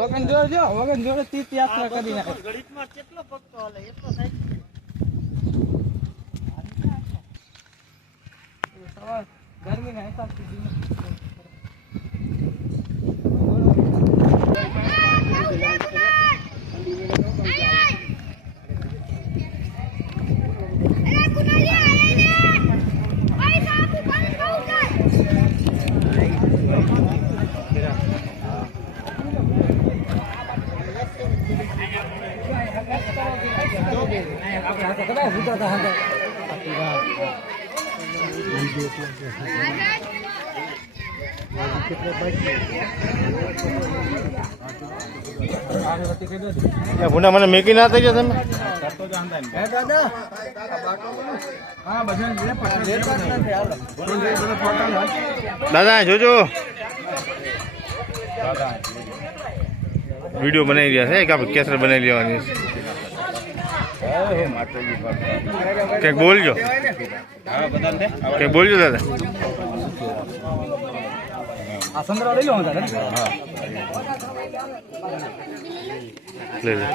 વગન જોડે 30 યાત્રા કરી નાખે ગણિતમાં કેટલો પગતો હાલે એટલો થાય સવાલ ગરમી ના હિસાબથી ભૂંડા મને મેકી ના થઈ જાય તમે દાદા જોજો વિડીયો બનાવી રહ્યા છે કે આપણે કેસર બનાવી લેવાની કંઈક બોલજો કંઈક બોલજો દાદા આ સંદ્રા લઈ લો દાદા લે લે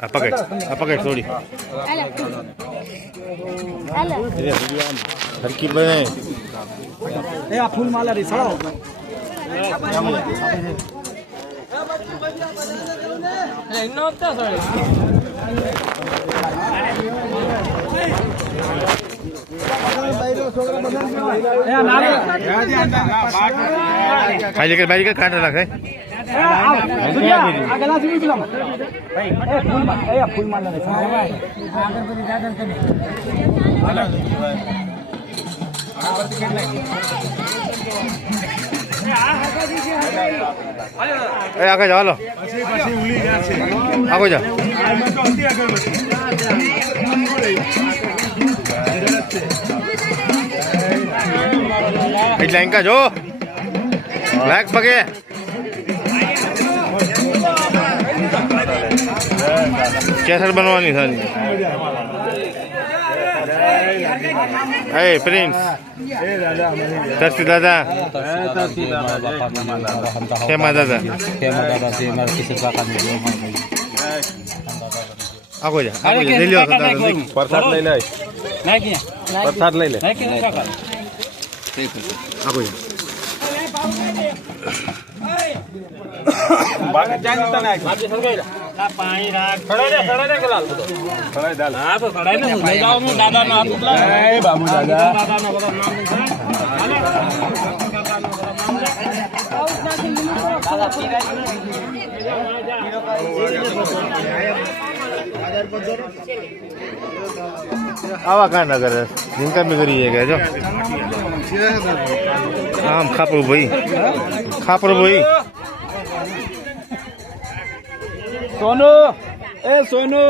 આ પકડ થોડી હરકી બને એ આ ફૂલ માલા રી સળાવો ખાલી કર બારી કર કાંટા નાખે આગળ જાઓ હાલો આગળ જાઓ એટલે ઇનકા જો લાગ પગે કેસર બનવાની સારી એ પ્રિન્સ તરસી દાદા કેમાં દાદા આગો જા લઈ લ્યો પ્રસાદ લઈ લે પ્રસાદ લઈ લે આગો જા બાકી જાનતા ના પાણી રાખ સડાઈ દે લાલ સડાઈ દાલ હા તો સડાઈ ને લઈ જાવ હું દાદા નો હાથ ઉતલા એ બાબુ દાદા નો નામ દાદા પીરાય આવા કાંડ ના કરે જીનકા બી કરી જાય જો આમ ખાપરું ભાઈ સોનુ એ સોનુ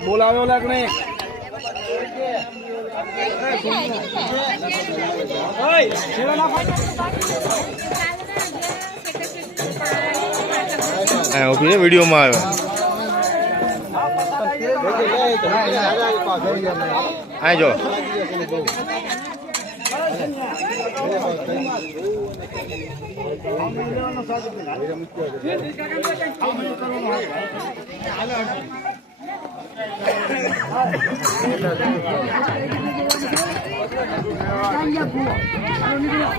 બોલાવ્યો લાગણે વિડીયોમાં આવ્યો જો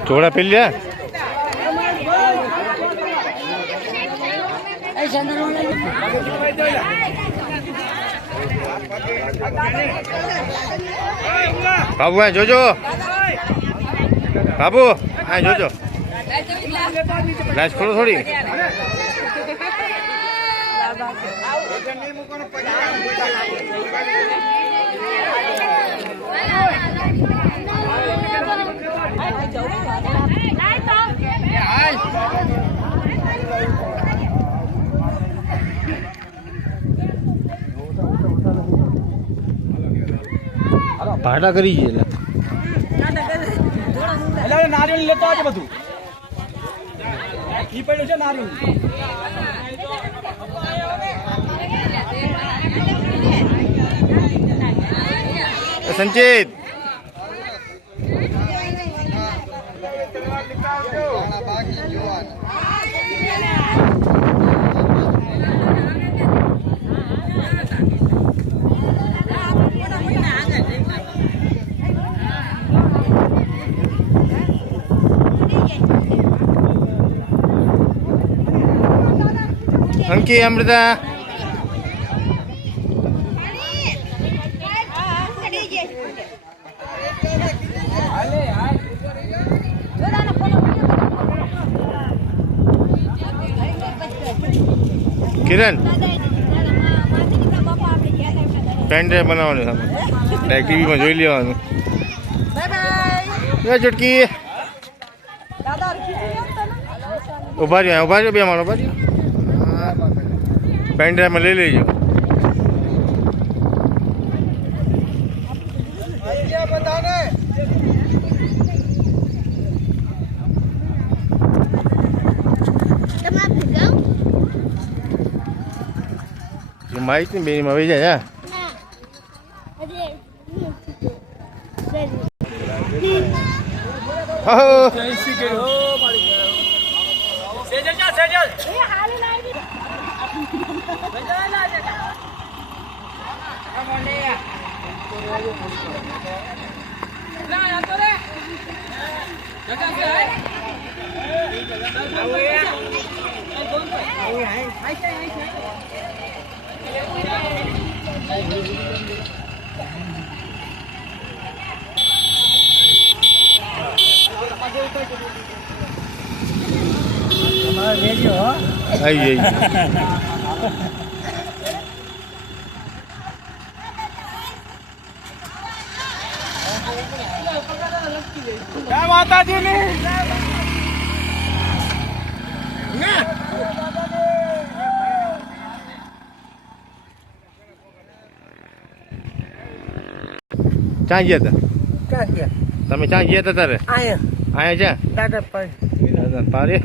થોડા પી લે બાબુ આ જોજો બાબુ આ જોજો ગ્લાસ ખોલો થોડી ભાડા કરી છે એટલે નારિયેળ લેતો આજે બધું ઈ પડ્યું છે નારિયેળ સંચિત અંકી અમૃતા કિરણ પેન ડ્રાઈવ બનાવવાનું સામે ટીવીમાં જોઈ લેવાનું ચુટકી ઉભા રહ્યો બે માણો ઉભા રહ્યો પેન ડ્રાઈવમાં લઈ લેજો માહિતી ને બેમાં આવી જાય આવી જય માતાજી ની ક્યાં ગયા હતા ક્યાં ગયા તમે ક્યાં ગયા હતા તારે આયા અહીંયા છે દાદા પર પારે